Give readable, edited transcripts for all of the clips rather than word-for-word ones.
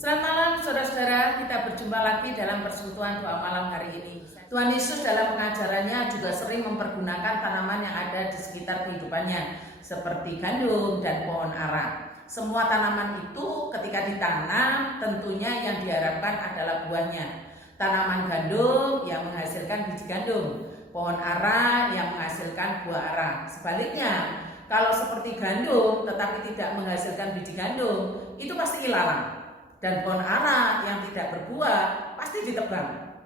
Selamat malam saudara-saudara, kita berjumpa lagi dalam persekutuan doa malam hari ini. Tuhan Yesus dalam pengajarannya juga sering mempergunakan tanaman yang ada di sekitar kehidupannya, seperti gandum dan pohon ara. Semua tanaman itu ketika ditanam tentunya yang diharapkan adalah buahnya. Tanaman gandum yang menghasilkan biji gandum, pohon ara yang menghasilkan buah ara. Sebaliknya, kalau seperti gandum tetapi tidak menghasilkan biji gandum, itu pasti ilalang. Dan pohon ara yang tidak berbuah pasti ditebang.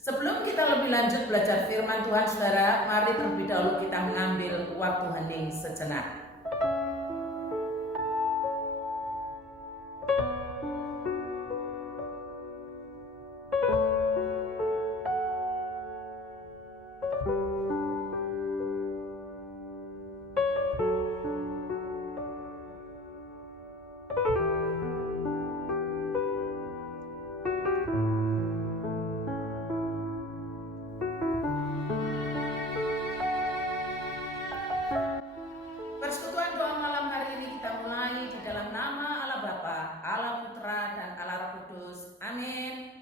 Sebelum kita lebih lanjut belajar firman Tuhan, saudara, mari terlebih dahulu kita mengambil waktu hening sejenak. Persekutuan doa malam hari ini kita mulai di dalam nama Allah Bapa, Allah Putra, dan Allah Roh Kudus. Amin.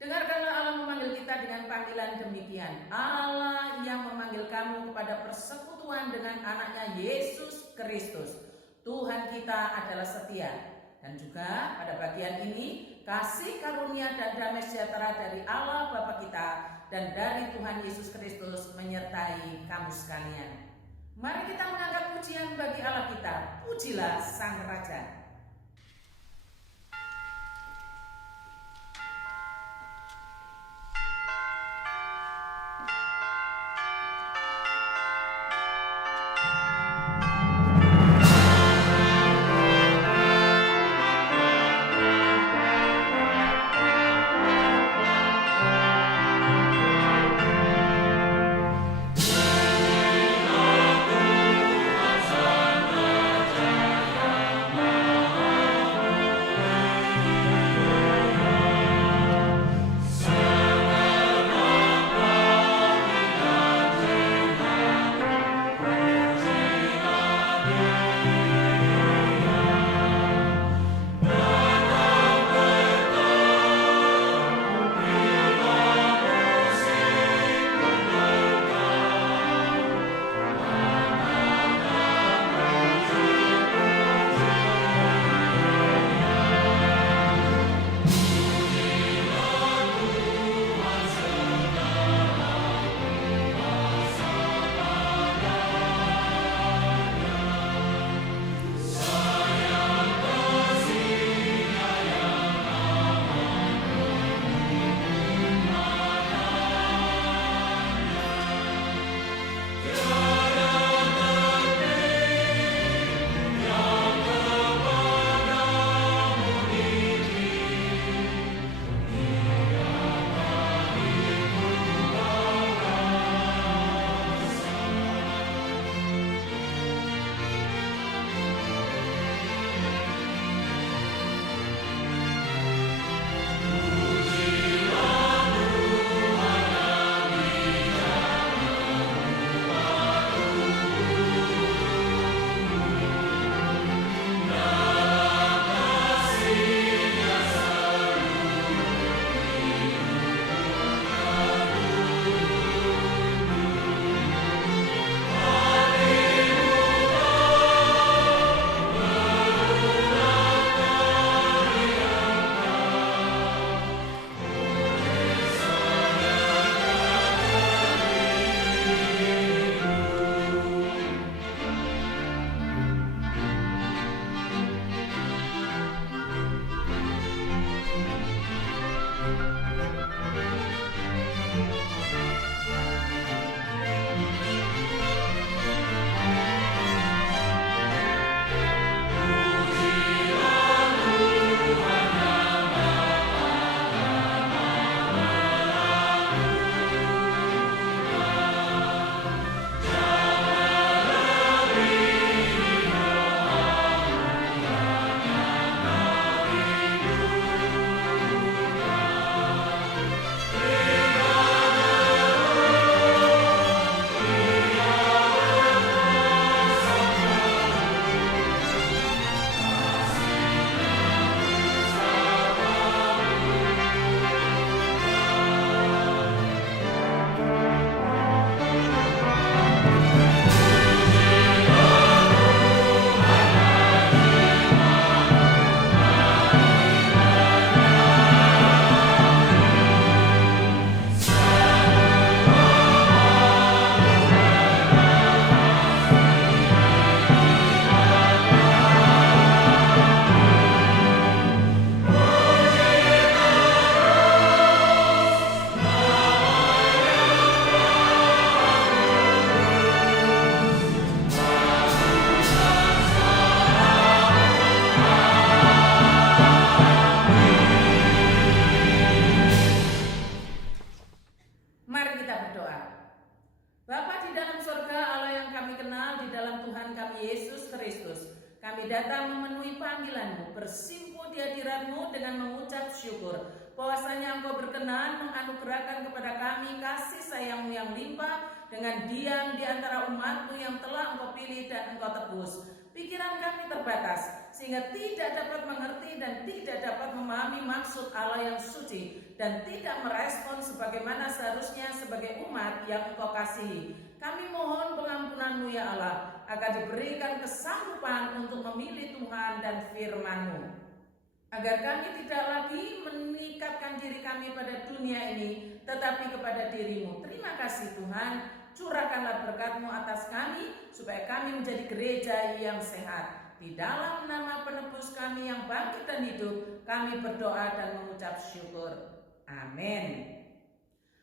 Dengarkanlah Allah memanggil kita dengan panggilan demikian. Allah yang memanggil kamu kepada persekutuan dengan anaknya Yesus Kristus. Tuhan kita adalah setia. Dan juga pada bagian ini, kasih karunia dan damai sejahtera dari Allah Bapa kita dan dari Tuhan Yesus Kristus menyertai kamu sekalian. Mari kita mengangkat pujian bagi Allah kita. Pujilah Sang Raja. Tuhan Yesus Kristus, kami datang memenuhi panggilan-Mu, bersimpuh di hadirat-Mu dengan mengucap syukur bahwasanya Engkau berkenan menganugerahkan kepada kami kasih sayang-Mu yang limpah dengan diam di antara umat-Mu yang telah Engkau pilih dan Engkau tebus. Pikiran kami terbatas sehingga tidak dapat mengerti dan tidak dapat memahami maksud Allah yang suci dan tidak merespon sebagaimana seharusnya sebagai umat yang Engkau kasihi. Kami mohon pengampunan-Mu ya Allah, agar diberikan kesanggupan untuk memilih Tuhan dan firman-Mu, agar kami tidak lagi meningkatkan diri kami pada dunia ini, tetapi kepada diri-Mu. Terima kasih Tuhan. Curahkanlah berkat-Mu atas kami, supaya kami menjadi gereja yang sehat. Di dalam nama penebus kami yang bangkit dan hidup, kami berdoa dan mengucap syukur. Amin.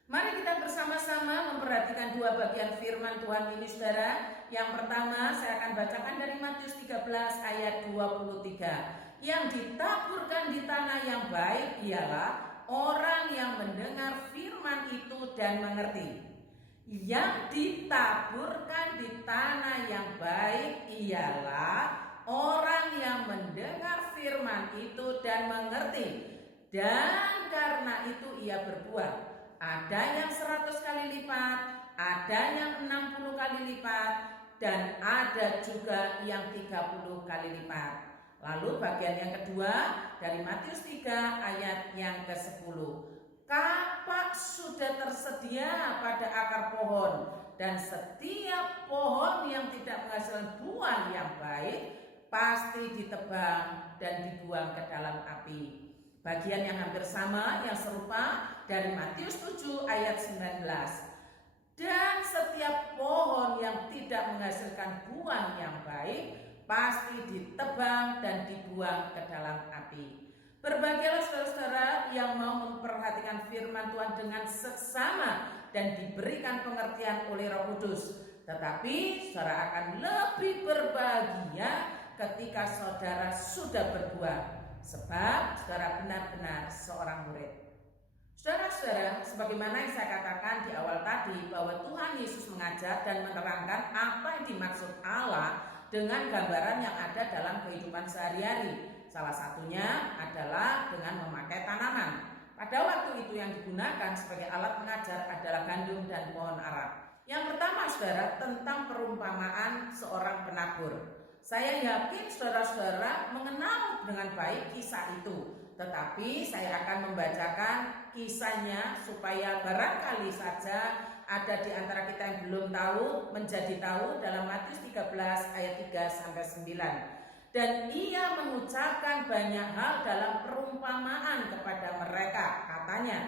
Mari kita bersama-sama memperhatikan dua bagian firman Tuhan ini, saudara. Yang pertama saya akan bacakan dari Matius 13 ayat 23. Yang ditaburkan di tanah yang baik ialah orang yang mendengar firman itu dan mengerti. Yang ditaburkan di tanah yang baik ialah orang yang mendengar firman itu dan mengerti, dan karena itu ia berbuat. Ada yang 100 kali lipat, ada yang 60 kali lipat, dan ada juga yang 30 kali lipat. Lalu bagian yang kedua dari Matius 3 ayat yang ke-10. Kapak sudah tersedia pada akar pohon, dan setiap pohon yang tidak menghasilkan buah yang baik pasti ditebang dan dibuang ke dalam api. Bagian yang hampir sama, yang serupa dari Matius 7 ayat 19. Dan setiap pohon yang tidak menghasilkan buah yang baik pasti ditebang dan dibuang ke dalam api. Berbahagialah saudara-saudara yang mau memperhatikan firman Tuhan dengan seksama dan diberikan pengertian oleh Roh Kudus. Tetapi saudara akan lebih berbahagia ketika saudara sudah berbuah, sebab saudara benar-benar seorang murid. Saudara-saudara, sebagaimana yang saya katakan di awal tadi, bahwa Tuhan Yesus mengajar dan menerangkan apa yang dimaksud Allah dengan gambaran yang ada dalam kehidupan sehari-hari. Salah satunya adalah dengan memakai tanaman. Pada waktu itu yang digunakan sebagai alat mengajar adalah gandum dan pohon ara. Yang pertama, saudara, tentang perumpamaan seorang penabur. Saya yakin saudara-saudara mengenal dengan baik kisah itu, tetapi saya akan membacakan kisahnya supaya barangkali saja ada di antara kita yang belum tahu menjadi tahu. Dalam Matius 13 ayat 3-9. Dan ia mengucapkan banyak hal dalam perumpamaan kepada mereka. Katanya,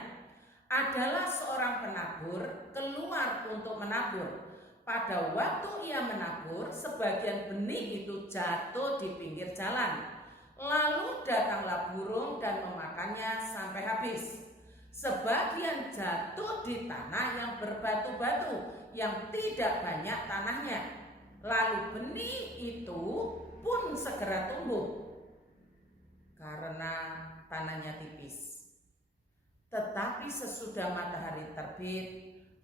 adalah seorang penabur keluar untuk menabur. Pada waktu ia menabur, sebagian benih itu jatuh di pinggir jalan. Lalu datanglah burung dan memakannya sampai habis. Sebagian jatuh di tanah yang berbatu-batu, yang tidak banyak tanahnya. Lalu benih itu pun segera tumbuh karena tanahnya tipis. Tetapi sesudah matahari terbit,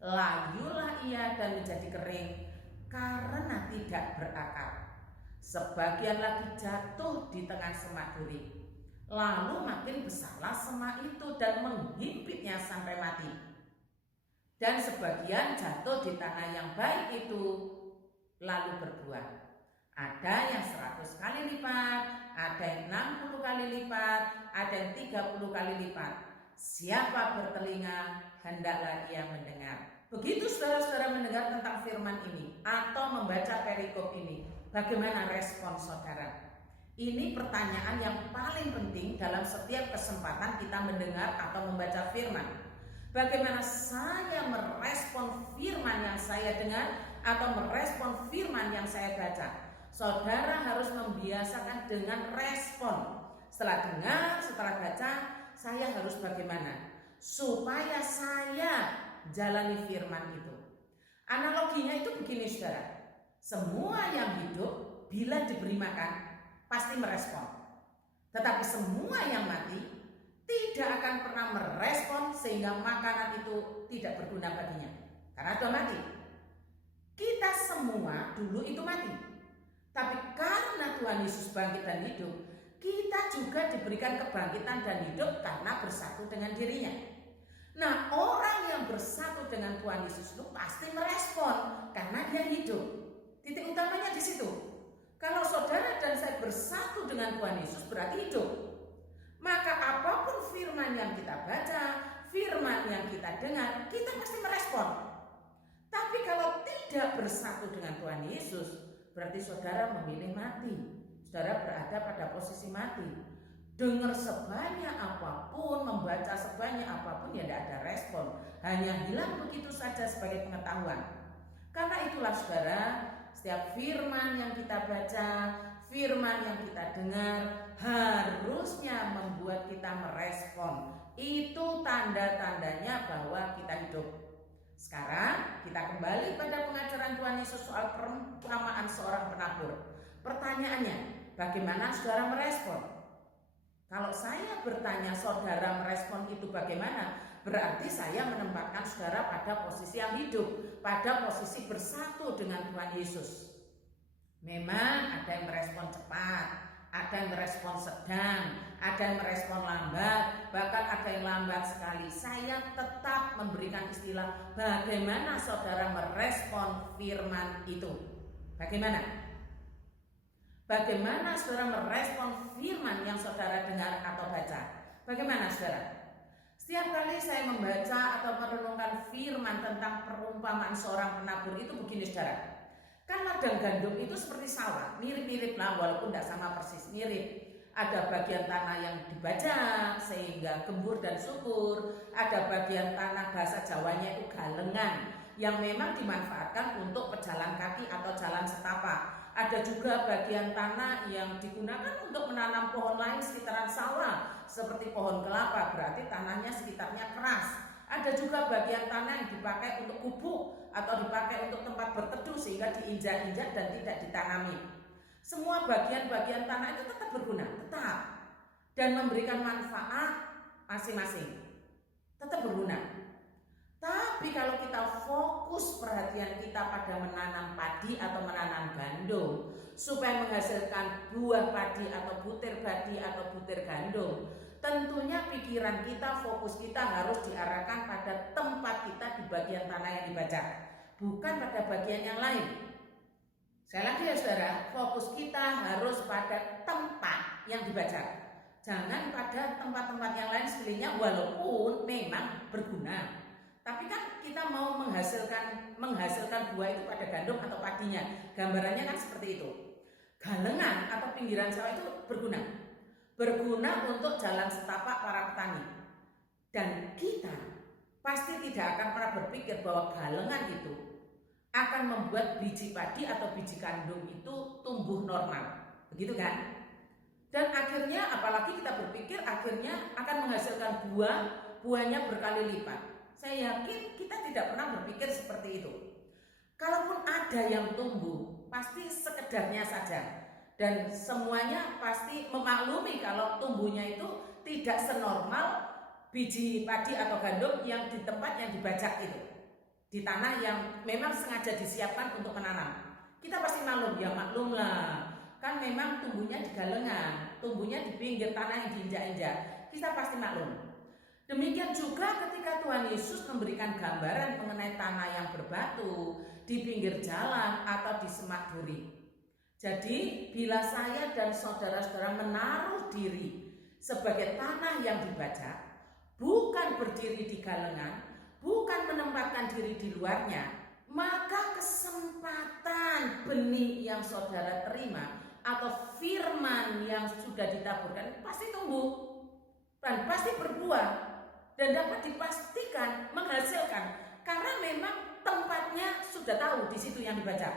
layulah ia dan menjadi kering karena tidak berakar. Sebagian lagi jatuh di tengah semak duri. Lalu makin besarlah semak itu dan menghimpitnya sampai mati. Dan sebagian jatuh di tanah yang baik itu lalu berbuah. Ada yang 100 kali lipat, ada yang 60 kali lipat, ada yang 30 kali lipat. Siapa bertelinga, hendaklah ia mendengar. Begitu saudara-saudara mendengar tentang firman ini atau membaca perikop ini, bagaimana respon saudara? Ini pertanyaan yang paling penting dalam setiap kesempatan kita mendengar atau membaca firman. Bagaimana saya merespon firman yang saya dengar atau merespon firman yang saya baca? Saudara harus membiasakan dengan respon. Setelah dengar, setelah baca, saya harus bagaimana? Supaya saya jalani firman itu. Analoginya itu begini saudara. Semua yang hidup bila diberi makan pasti merespon. Tetapi semua yang mati tidak akan pernah merespon sehingga makanan itu tidak berguna baginya. Karena sudah mati. Kita semua dulu itu mati. Tapi karena Tuhan Yesus bangkit dan hidup, kita juga diberikan kebangkitan dan hidup karena bersatu dengan dirinya. Nah, orang yang bersatu dengan Tuhan Yesus itu pasti merespon karena dia hidup. Titik utamanya di situ. Kalau saudara dan saya bersatu dengan Tuhan Yesus berarti hidup. Maka apapun firman yang kita baca, firman yang kita dengar, kita pasti merespon. Tapi kalau tidak bersatu dengan Tuhan Yesus, berarti saudara memilih mati. Saudara berada pada posisi mati. Dengar sebanyak apapun, membaca sebanyak apapun, ya tidak ada respon. Hanya hilang begitu saja sebagai pengetahuan. Karena itulah saudara, setiap firman yang kita baca, firman yang kita dengar, harusnya membuat kita merespon. Itu tanda-tandanya bahwa kita hidup. Sekarang kita kembali pada pengajaran Tuhan Yesus soal perumpamaan seorang penabur. Pertanyaannya, bagaimana saudara merespon? Kalau saya bertanya saudara merespon itu bagaimana? Berarti saya menempatkan saudara pada posisi yang hidup, pada posisi bersatu dengan Tuhan Yesus. Memang ada yang merespon cepat, ada yang merespon sedang, ada yang merespon lambat, bahkan ada yang lambat sekali. Saya tetap memberikan istilah bagaimana saudara merespon firman itu. Bagaimana? Bagaimana saudara merespon firman yang saudara dengar atau baca? Bagaimana saudara? Setiap kali saya membaca atau merenungkan firman tentang perumpamaan seorang penabur itu begini saudara. Kan ladang gandum itu seperti sawah, mirip-mirip lah walaupun tidak sama persis, mirip. Ada bagian tanah yang dibajak sehingga gembur dan subur. Ada bagian tanah bahasa Jawanya itu galengan yang memang dimanfaatkan untuk pejalan kaki atau jalan setapak. Ada juga bagian tanah yang digunakan untuk menanam pohon lain sekitaran sawah seperti pohon kelapa, berarti tanahnya sekitarnya keras. Ada juga bagian tanah yang dipakai untuk gubuk atau dipakai untuk tempat berteduh sehingga diinjak-injak dan tidak ditanami. Semua bagian-bagian tanah itu tetap berguna, tetap, dan memberikan manfaat masing-masing, tetap berguna. Tapi kalau kita fokus perhatian kita pada menanam padi atau menanam gandum supaya menghasilkan buah padi atau butir padi atau butir gandum, tentunya pikiran kita, fokus kita harus diarahkan pada tempat kita di bagian tanah yang dibaca, bukan pada bagian yang lain. Sekali lagi ya saudara, fokus kita harus pada tempat yang dibaca, jangan pada tempat-tempat yang lain sekelilingnya walaupun memang berguna. Tapi kan kita mau menghasilkan buah itu pada gandum atau padinya. Gambarannya kan seperti itu. Galengan atau pinggiran sawah itu berguna. Berguna untuk jalan setapak para petani. Dan kita pasti tidak akan pernah berpikir bahwa galengan itu akan membuat biji padi atau biji gandum itu tumbuh normal. Begitu kan? Dan akhirnya apalagi kita berpikir akhirnya akan menghasilkan buahnya berkali lipat. Saya yakin kita tidak pernah berpikir seperti itu. Kalaupun ada yang tumbuh, pasti sekedarnya saja. Dan semuanya pasti memaklumi kalau tumbuhnya itu tidak senormal biji padi atau gandum yang di tempat yang dibajak itu. Di tanah yang memang sengaja disiapkan untuk menanam. Kita pasti maklum, ya maklum lah. Kan memang tumbuhnya di galengan, tumbuhnya di pinggir tanah yang diinjak-injak. Kita pasti maklum. Demikian juga ketika Tuhan Yesus memberikan gambaran mengenai tanah yang berbatu di pinggir jalan atau di semak duri. Jadi bila saya dan saudara-saudara menaruh diri sebagai tanah yang dibaca, bukan berdiri di galengan, bukan menempatkan diri di luarnya, maka kesempatan benih yang saudara terima atau firman yang sudah ditaburkan pasti tumbuh dan pasti berbuah. Dan dapat dipastikan menghasilkan karena memang tempatnya sudah tahu di situ yang dibaca.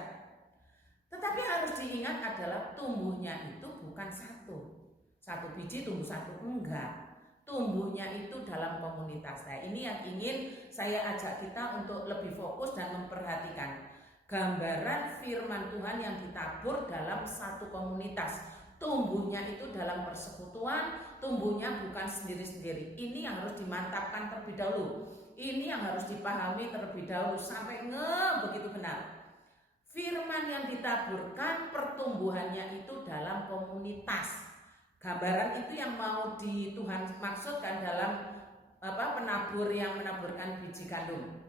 Tetapi harus diingat adalah tumbuhnya itu bukan satu biji tumbuh satu, enggak. Tumbuhnya itu dalam komunitas. Nah, ini yang ingin saya ajak kita untuk lebih fokus dan memperhatikan gambaran firman Tuhan yang ditabur dalam satu komunitas. Tumbuhnya itu dalam persekutuan, tumbuhnya bukan sendiri-sendiri. Ini yang harus dimantapkan terlebih dahulu. Ini yang harus dipahami terlebih dahulu sampai begitu benar. Firman yang ditaburkan pertumbuhannya itu dalam komunitas. Gambaran itu yang mau Tuhan maksudkan dalam penabur yang menaburkan biji gandum.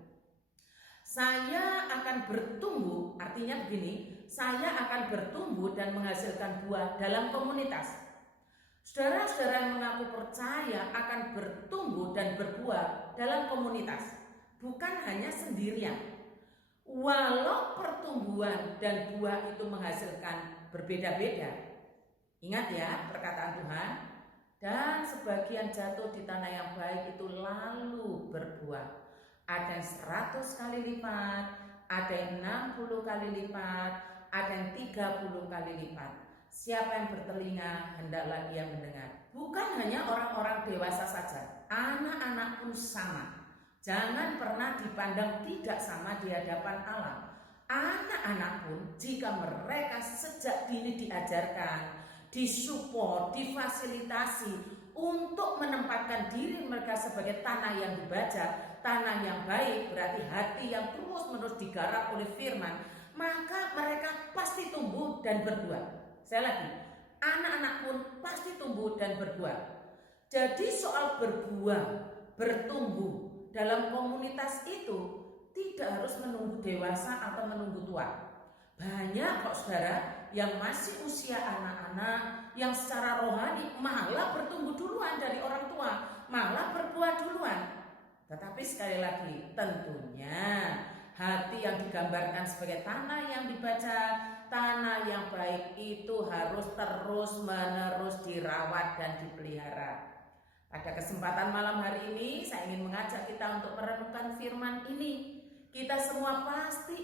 Saya akan bertumbuh, artinya begini, saya akan bertumbuh dan menghasilkan buah dalam komunitas. Saudara-saudara yang mengaku percaya akan bertumbuh dan berbuah dalam komunitas, bukan hanya sendirian. Walau pertumbuhan dan buah itu menghasilkan berbeda-beda. Ingat ya perkataan Tuhan, dan sebagian jatuh di tanah yang baik itu lalu berbuah. Ada yang 100 kali lipat, ada yang 60 kali lipat, ada yang 30 kali lipat. Siapa yang bertelinga hendaklah ia mendengar. Bukan hanya orang-orang dewasa saja, anak-anak pun sama. Jangan pernah dipandang tidak sama di hadapan Allah. Anak-anak pun jika mereka sejak dini diajarkan, disupport, difasilitasi untuk menempatkan diri mereka sebagai tanah yang dibajak, tanah yang baik, berarti hati yang terus-menerus digarap oleh firman, maka mereka pasti tumbuh dan berbuah. Saya lagi, anak-anak pun pasti tumbuh dan berbuah. Jadi soal berbuah, bertumbuh dalam komunitas itu tidak harus menunggu dewasa atau menunggu tua. Banyak kok saudara yang masih usia anak-anak yang secara rohani malah bertumbuh duluan dari orang tua, malah berbuah duluan. Tetapi sekali lagi tentunya hati yang digambarkan sebagai tanah yang dibaca, tanah yang baik itu harus terus-menerus dirawat dan dipelihara. Pada kesempatan malam hari ini saya ingin mengajak kita untuk merenungkan firman ini. Kita semua pasti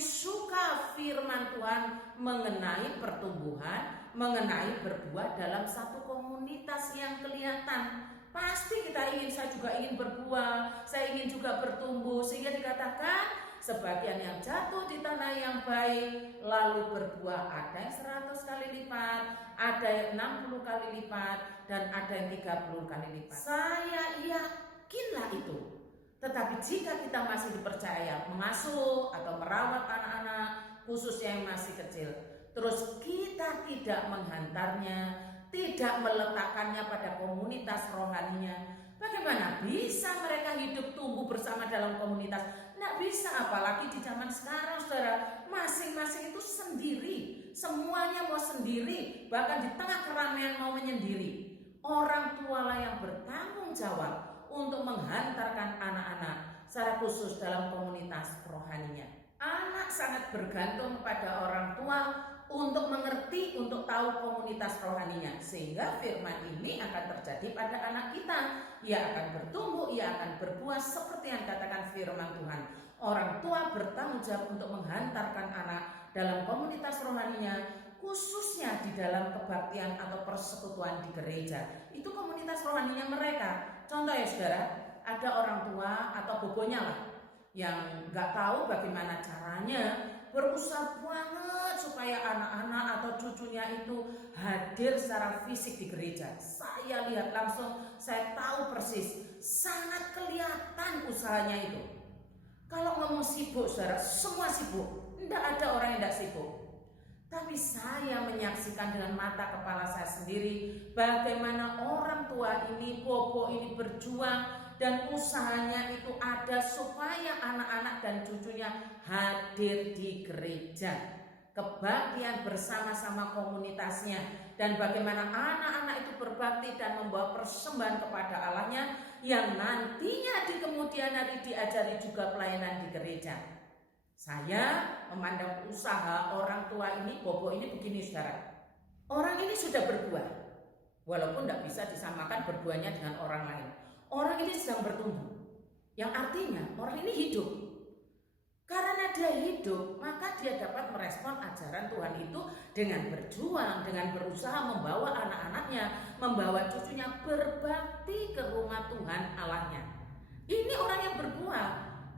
suka firman Tuhan mengenai pertumbuhan, mengenai berbuah dalam satu komunitas yang kelihatan. Pasti kita ingin, saya juga ingin berbuah, saya ingin juga bertumbuh, sehingga dikatakan sebagian yang jatuh di tanah yang baik lalu berbuah, ada yang 100 kali lipat, ada yang 60 kali lipat, dan ada yang 30 kali lipat. Saya yakinlah itu. Tetapi jika kita masih dipercaya mengasuh atau merawat anak-anak, khususnya yang masih kecil, terus kita tidak menghantarnya, tidak meletakkannya pada komunitas rohaninya, bagaimana bisa mereka hidup tumbuh bersama dalam komunitas? Tidak bisa, apalagi di zaman sekarang saudara, masing-masing itu sendiri, semuanya mau sendiri, bahkan di tengah keramaian mau menyendiri. Orang tualah yang bertanggung jawab untuk menghantarkan anak-anak secara khusus dalam komunitas rohaninya. Anak sangat bergantung pada orang tua untuk mengerti, untuk tahu komunitas rohaninya, sehingga firman ini akan terjadi pada anak kita. Ia akan bertumbuh, ia akan berbuah seperti yang katakan firman Tuhan. Orang tua bertanggung jawab untuk menghantarkan anak dalam komunitas rohaninya, khususnya di dalam kebaktian atau persekutuan di gereja. Itu komunitas rohaninya mereka. Contoh ya saudara, ada orang tua atau bobonya lah yang gak tahu bagaimana caranya berusaha banget supaya anak-anak atau cucunya itu hadir secara fisik di gereja. Saya lihat langsung, saya tahu persis, sangat kelihatan usahanya itu. Kalau ngomong sibuk saudara, semua sibuk, tidak ada orang yang tidak sibuk. Tapi saya menyaksikan dengan mata kepala saya sendiri bagaimana orang tua ini, bobo ini berjuang dan usahanya itu ada supaya anak-anak dan cucunya hadir di gereja. Kebaktian bersama-sama komunitasnya, dan bagaimana anak-anak itu berbakti dan membawa persembahan kepada Allahnya yang nantinya di kemudian hari diajari juga pelayanan di gereja. Saya memandang usaha orang tua ini, bobo ini begini saudara. Orang ini sudah berbuah, walaupun tidak bisa disamakan berbuahnya dengan orang lain. Orang ini sedang bertumbuh, yang artinya orang ini hidup. Karena dia hidup, maka dia dapat merespon ajaran Tuhan itu dengan berjuang, dengan berusaha membawa anak-anaknya, membawa cucunya berbakti ke rumah Tuhan Allahnya. Ini orang yang berbuah.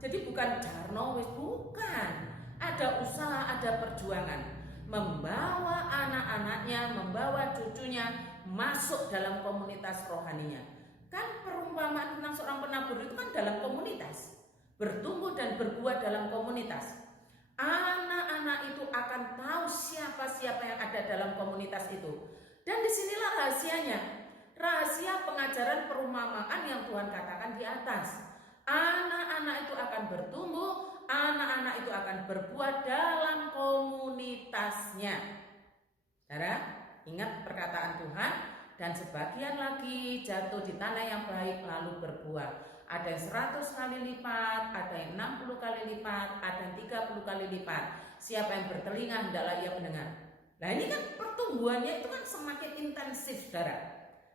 Jadi bukan jarno wis, bukan. Ada usaha, ada perjuangan. Membawa anak-anaknya, membawa cucunya masuk dalam komunitas rohaninya. Kan perumpamaan tentang seorang penabur itu kan dalam komunitas. Bertumbuh dan berbuah dalam komunitas. Anak-anak itu akan tahu siapa-siapa yang ada dalam komunitas itu. Dan disinilah rahasianya. Rahasia pengajaran perumpamaan yang Tuhan katakan di atas. Anak-anak itu akan bertumbuh, anak-anak itu akan berbuah dalam komunitasnya. Saudara, ingat perkataan Tuhan, dan sebagian lagi jatuh di tanah yang baik lalu berbuah. Ada yang 100 kali lipat, ada yang 60 kali lipat, ada yang 30 kali lipat. Siapa yang bertelinga hendaklah ia mendengar. Nah ini kan pertumbuhannya itu kan semakin intensif, saudara.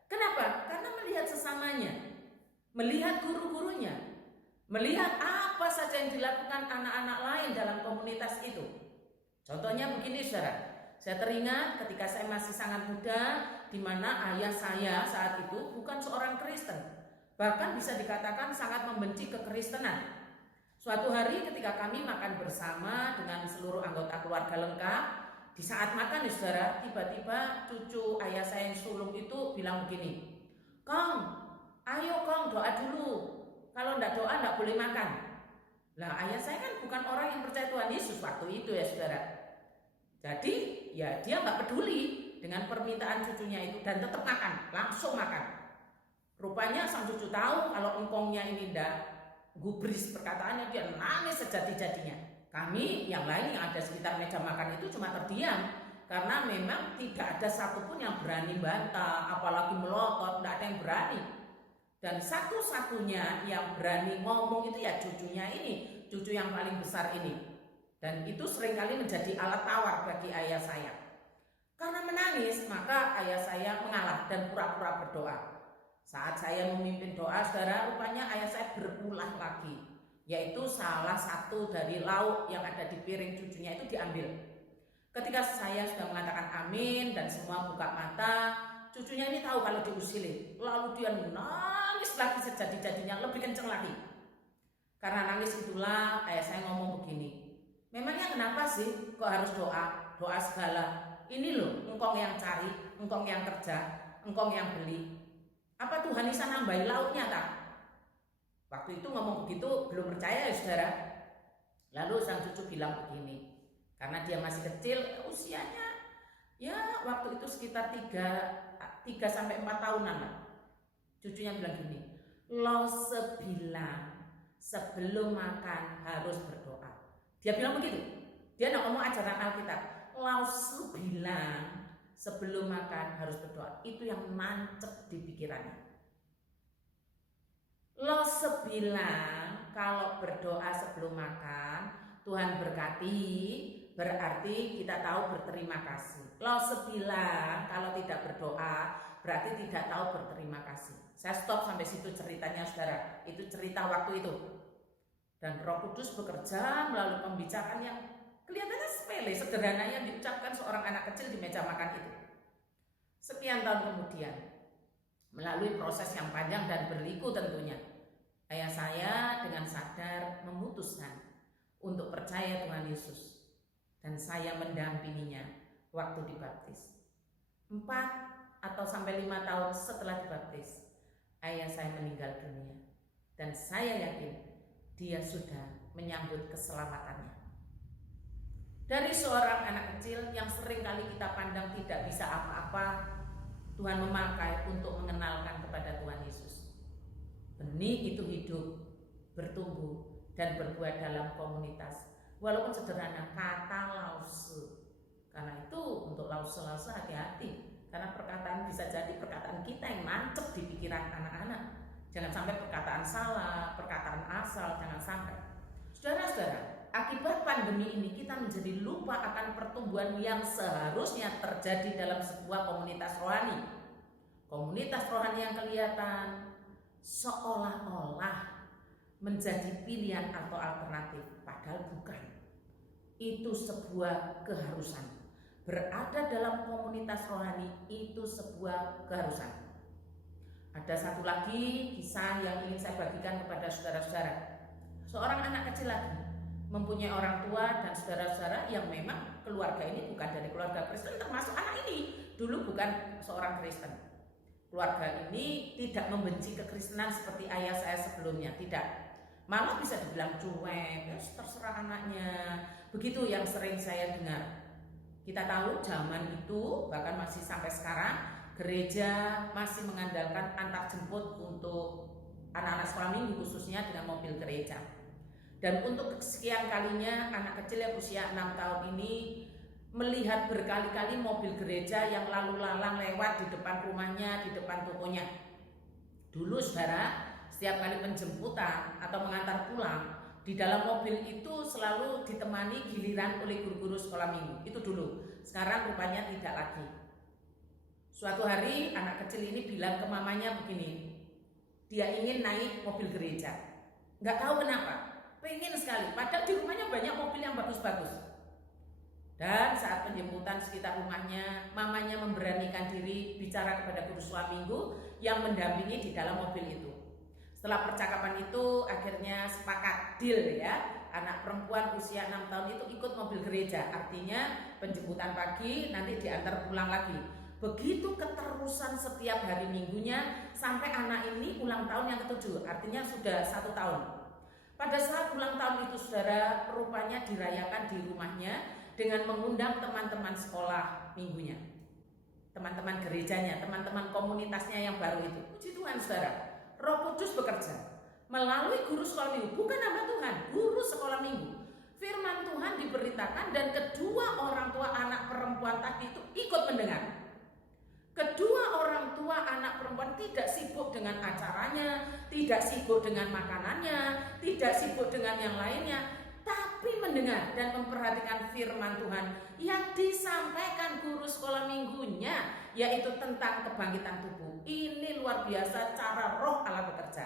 Kenapa? Karena melihat sesamanya, melihat guru-gurunya, melihat apa saja yang dilakukan anak-anak lain dalam komunitas itu. Contohnya begini, saudara. Saya teringat ketika saya masih sangat muda, di mana ayah saya saat itu bukan seorang Kristen, bahkan bisa dikatakan sangat membenci kekristenan. Suatu hari ketika kami makan bersama dengan seluruh anggota keluarga lengkap, di saat makan, saudara, tiba-tiba cucu ayah saya yang sulung itu bilang begini, "Kong, ayo Kong doa dulu. Kalau enggak doa enggak boleh makan." Nah, ayah saya kan bukan orang yang percaya Tuhan Yesus waktu itu ya, saudara. Jadi ya dia nggak peduli dengan permintaan cucunya itu dan tetap makan, langsung makan. Rupanya sang cucu tahu kalau engkongnya ini ndak gubris perkataannya, dia nangis sejadi-jadinya. Kami yang lain yang ada sekitar meja makan itu cuma terdiam karena memang tidak ada satupun yang berani bantah, apalagi melotot, tidak ada yang berani. Dan satu-satunya yang berani ngomong itu ya cucunya ini, cucu yang paling besar ini. Dan itu seringkali menjadi alat tawar bagi ayah saya. Karena menangis, maka ayah saya mengalah dan pura-pura berdoa. Saat saya memimpin doa, saudara, rupanya ayah saya berulah lagi, yaitu salah satu dari lauk yang ada di piring cucunya itu diambil. Ketika saya sudah mengatakan amin dan semua buka mata, cucunya ini tahu kalau diusilin. Lalu dia nangis lagi sejadi-jadinya, lebih kenceng lagi. Karena nangis itulah ayah saya ngomong begini, "Memangnya kenapa sih kok harus doa? Doa segala. Ini loh, engkong yang cari, engkong yang kerja, engkong yang beli. Apa Tuhan bisa nambahin lauknya tak?" Waktu itu ngomong begitu belum percaya ya, saudara. Lalu sang cucu bilang begini, karena dia masih kecil, usianya ya waktu itu sekitar 3 sampai 4 tahunan lah. Cucunya bilang gini, "Lo sebilang sebelum makan harus berdoa." Dia bilang begitu. Dia nak ngomong ajaran Alkitab. Lalu bilang sebelum makan harus berdoa. Itu yang nancep di pikirannya. Lo sebilang kalau berdoa sebelum makan Tuhan berkati, berarti kita tahu berterima kasih. Lo sebilang kalau tidak berdoa berarti tidak tahu berterima kasih. Saya stop sampai situ ceritanya, saudara. Itu cerita waktu itu. Dan Roh Kudus bekerja melalui pembicaraan yang kelihatannya sepele, sederhana yang diucapkan seorang anak kecil di meja makan itu. Sekian tahun kemudian, melalui proses yang panjang dan berliku tentunya, ayah saya dengan sadar memutuskan untuk percaya Tuhan Yesus. Dan saya mendampinginya waktu dibaptis. 4 atau sampai 5 tahun setelah dibaptis, ayah saya meninggal dunia. Dan saya yakin dia sudah menyambut keselamatannya. Dari seorang anak kecil yang sering kali kita pandang tidak bisa apa-apa, Tuhan memakai untuk mengenalkan kepada Tuhan Yesus. Benih itu hidup, bertumbuh, dan berbuah dalam komunitas. Walaupun sederhana, kata lause. Karena itu untuk lause-lause hati-hati. Karena perkataan bisa jadi perkataan kita yang nancep di pikiran anak-anak. Jangan sampai perkataan salah, perkataan asal, jangan sampai. Saudara-saudara, akibat pandemi ini kita menjadi lupa akan pertumbuhan yang seharusnya terjadi dalam sebuah komunitas rohani. Komunitas rohani yang kelihatan seolah-olah menjadi pilihan atau alternatif, padahal bukan. Itu sebuah keharusan. Berada dalam komunitas rohani itu sebuah keharusan. Ada satu lagi kisah yang ingin saya bagikan kepada saudara-saudara. Seorang anak kecil lagi mempunyai orang tua dan saudara-saudara yang memang keluarga ini bukan dari keluarga Kristen, termasuk anak ini dulu bukan seorang Kristen. Keluarga ini tidak membenci kekristenan seperti ayah saya sebelumnya, tidak. malah bisa dibilang cuek, ya terserah anaknya. Begitu yang sering saya dengar. Kita tahu zaman itu bahkan masih sampai sekarang gereja masih mengandalkan antar jemput untuk anak-anak sekolah minggu khususnya dengan mobil gereja. Dan untuk kesekian kalinya anak kecil yang usia 6 tahun ini melihat berkali-kali mobil gereja yang lalu lalang lewat di depan rumahnya, di depan tokonya. Dulu saudara, setiap kali penjemputan atau mengantar pulang, di dalam mobil itu selalu ditemani giliran oleh guru-guru sekolah minggu. Itu dulu. Sekarang rupanya tidak lagi. Suatu hari anak kecil ini bilang ke mamanya begini, dia ingin naik mobil gereja. Nggak tahu kenapa, pengen sekali. Padahal di rumahnya banyak mobil yang bagus-bagus. Dan saat penjemputan sekitar rumahnya, mamanya memberanikan diri bicara kepada guru sekolah minggu yang mendampingi di dalam mobil itu. Setelah percakapan itu akhirnya sepakat deal ya, anak perempuan usia 6 tahun itu ikut mobil gereja, artinya penjemputan pagi nanti diantar pulang lagi. Begitu keterusan setiap hari minggunya sampai anak ini ulang tahun yang ke-7, artinya sudah 1 tahun. Pada saat ulang tahun itu saudara, rupanya dirayakan di rumahnya dengan mengundang teman-teman sekolah minggunya, teman-teman gerejanya, teman-teman komunitasnya yang baru itu. Puji Tuhan saudara, Roh Kudus bekerja melalui guru sekolah minggu, bukan hamba Tuhan, guru sekolah minggu. Firman Tuhan diberitakan dan kedua orang tua anak perempuan tadi itu ikut mendengar. Kedua orang tua anak perempuan tidak sibuk dengan acaranya, tidak sibuk dengan makanannya, tidak sibuk dengan yang lainnya, tapi mendengar dan memperhatikan firman Tuhan yang disampaikan guru sekolah minggunya, yaitu tentang kebangkitan tubuh. Ini luar biasa cara Roh Allah bekerja.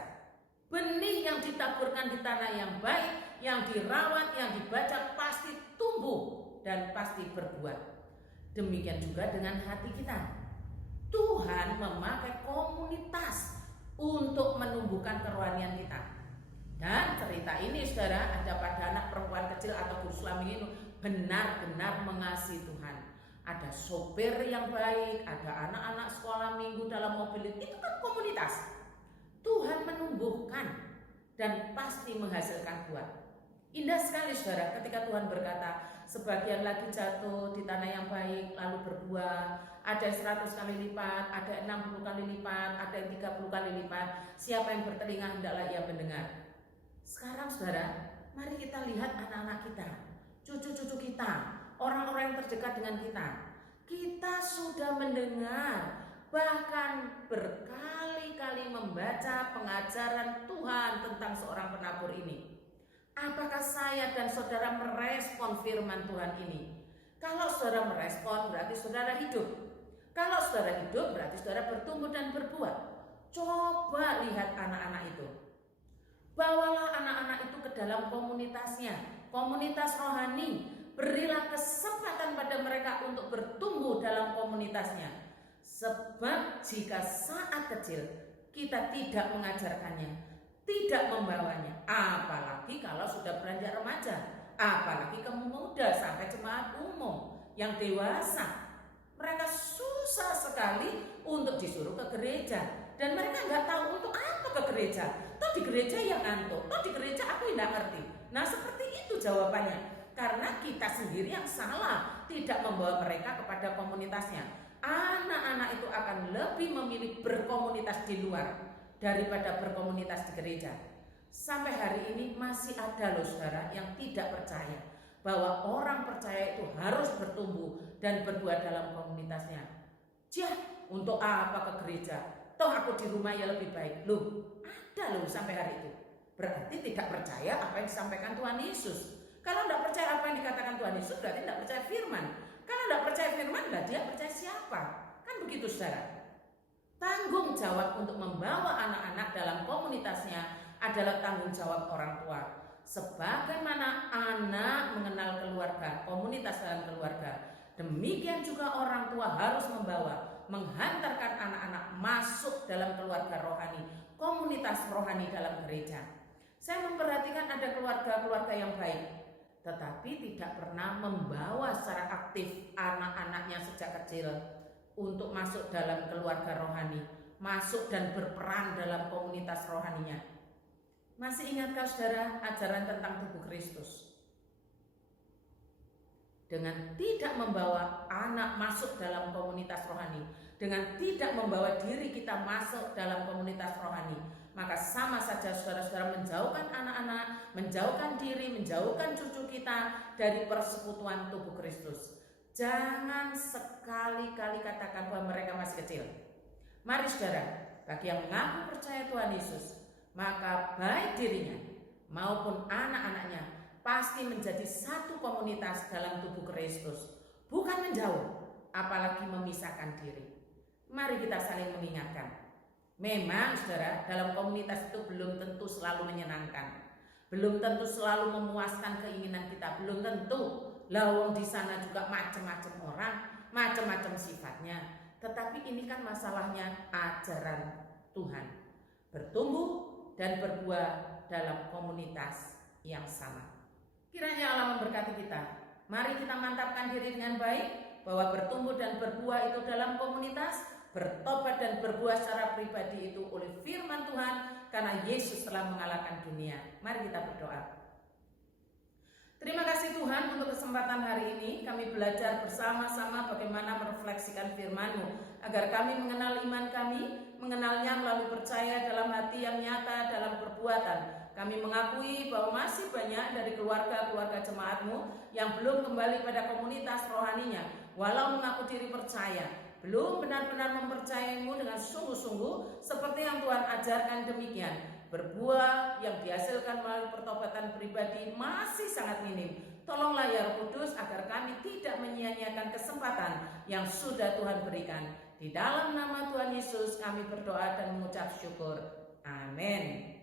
Benih yang ditaburkan di tanah yang baik, yang dirawat, yang dibaca pasti tumbuh dan pasti berbuah. Demikian juga dengan hati kita. Tuhan memakai komunitas untuk menumbuhkan kerohanian kita. Dan cerita ini saudara ada pada anak perempuan kecil atau guru sekolah minggu benar-benar mengasihi Tuhan. Ada sopir yang baik, ada anak-anak sekolah minggu dalam mobil itu kan komunitas. Tuhan menumbuhkan dan pasti menghasilkan buah. Indah sekali saudara ketika Tuhan berkata, sebagian lagi jatuh di tanah yang baik lalu berbuah, ada 100 kali lipat, ada 60 kali lipat, ada 30 kali lipat. Siapa yang bertelinga hendaklah ia mendengar. Sekarang saudara, mari kita lihat anak-anak kita, cucu-cucu kita, orang-orang yang terdekat dengan kita. Kita sudah mendengar, bahkan berkali-kali membaca pengajaran Tuhan tentang seorang penabur ini. Apakah saya dan saudara merespon firman Tuhan ini? Kalau saudara merespon berarti saudara hidup. Kalau saudara hidup berarti saudara bertumbuh dan berbuah. Coba lihat anak-anak itu. Bawalah anak-anak itu ke dalam komunitasnya, komunitas rohani. Berilah kesempatan pada mereka untuk bertumbuh dalam komunitasnya. Sebab jika saat kecil kita tidak mengajarkannya, tidak membawanya, apalagi kalau sudah beranjak remaja, apalagi ke muda sampai jemaat umum yang dewasa, mereka susah sekali untuk disuruh ke gereja. Dan mereka nggak tahu untuk apa ke gereja. Toh di gereja yang ngantuk, toh di gereja aku nggak ngerti. Nah seperti itu jawabannya. Karena kita sendiri yang salah tidak membawa mereka kepada komunitasnya. Anak-anak itu akan lebih memilih berkomunitas di luar daripada berkomunitas di gereja. Sampai hari ini masih ada loh saudara yang tidak percaya bahwa orang percaya itu harus bertumbuh dan berbuat dalam komunitasnya. Jah, untuk apa ke gereja? Toh aku di rumah ya lebih baik. Loh, ada loh sampai hari itu. Berarti tidak percaya apa yang disampaikan Tuhan Yesus. Kalau tidak percaya apa yang dikatakan Tuhan Yesus berarti tidak percaya firman. Kalau tidak percaya firman, lah dia percaya siapa? Kan begitu saudara. Tanggung jawab untuk membawa anak-anak dalam komunitasnya adalah tanggung jawab orang tua. Sebagaimana anak mengenal keluarga, komunitas dalam keluarga, demikian juga orang tua harus membawa, menghantarkan anak-anak masuk dalam keluarga rohani, komunitas rohani dalam gereja. Saya memperhatikan ada keluarga-keluarga yang baik, tetapi tidak pernah membawa secara aktif anak-anaknya sejak kecil untuk masuk dalam keluarga rohani, masuk dan berperan dalam komunitas rohaninya. Masih ingatkah saudara ajaran tentang tubuh Kristus? Dengan tidak membawa anak masuk dalam komunitas rohani, dengan tidak membawa diri kita masuk dalam komunitas rohani, maka sama saja saudara-saudara menjauhkan anak-anak, menjauhkan diri, menjauhkan cucu kita dari persekutuan tubuh Kristus. Jangan sekali-kali katakan bahwa mereka masih kecil. Mari saudara, bagi yang mengaku percaya Tuhan Yesus, maka baik dirinya maupun anak-anaknya pasti menjadi satu komunitas dalam tubuh Kristus, bukan menjauh, apalagi memisahkan diri. Mari kita saling mengingatkan. Memang saudara, dalam komunitas itu belum tentu selalu menyenangkan, belum tentu selalu memuaskan keinginan kita, belum tentu. Lawang di sana juga macam-macam orang, macam-macam sifatnya. Tetapi ini kan masalahnya ajaran Tuhan, bertumbuh dan berbuah dalam komunitas yang sama. Kiranya Allah memberkati kita. Mari kita mantapkan diri dengan baik bahwa bertumbuh dan berbuah itu dalam komunitas, bertobat dan berbuah secara pribadi itu oleh firman Tuhan, karena Yesus telah mengalahkan dunia. Mari kita berdoa. Terima kasih Tuhan untuk kesempatan hari ini. Kami belajar bersama-sama bagaimana merefleksikan firman-Mu, agar kami mengenal iman kami, mengenalnya melalui percaya dalam hati yang nyata dalam perbuatan. Kami mengakui bahwa masih banyak dari keluarga-keluarga jemaat-Mu yang belum kembali pada komunitas rohaninya, walau mengaku diri percaya, belum benar-benar mempercayai-Mu dengan sungguh-sungguh seperti yang Tuhan ajarkan demikian. Berbuah yang dihasilkan melalui pertobatan pribadi masih sangat minim. Tolonglah ya Roh Kudus agar kami tidak menyia-nyiakan kesempatan yang sudah Tuhan berikan. Di dalam nama Tuhan Yesus kami berdoa dan mengucap syukur. Amin.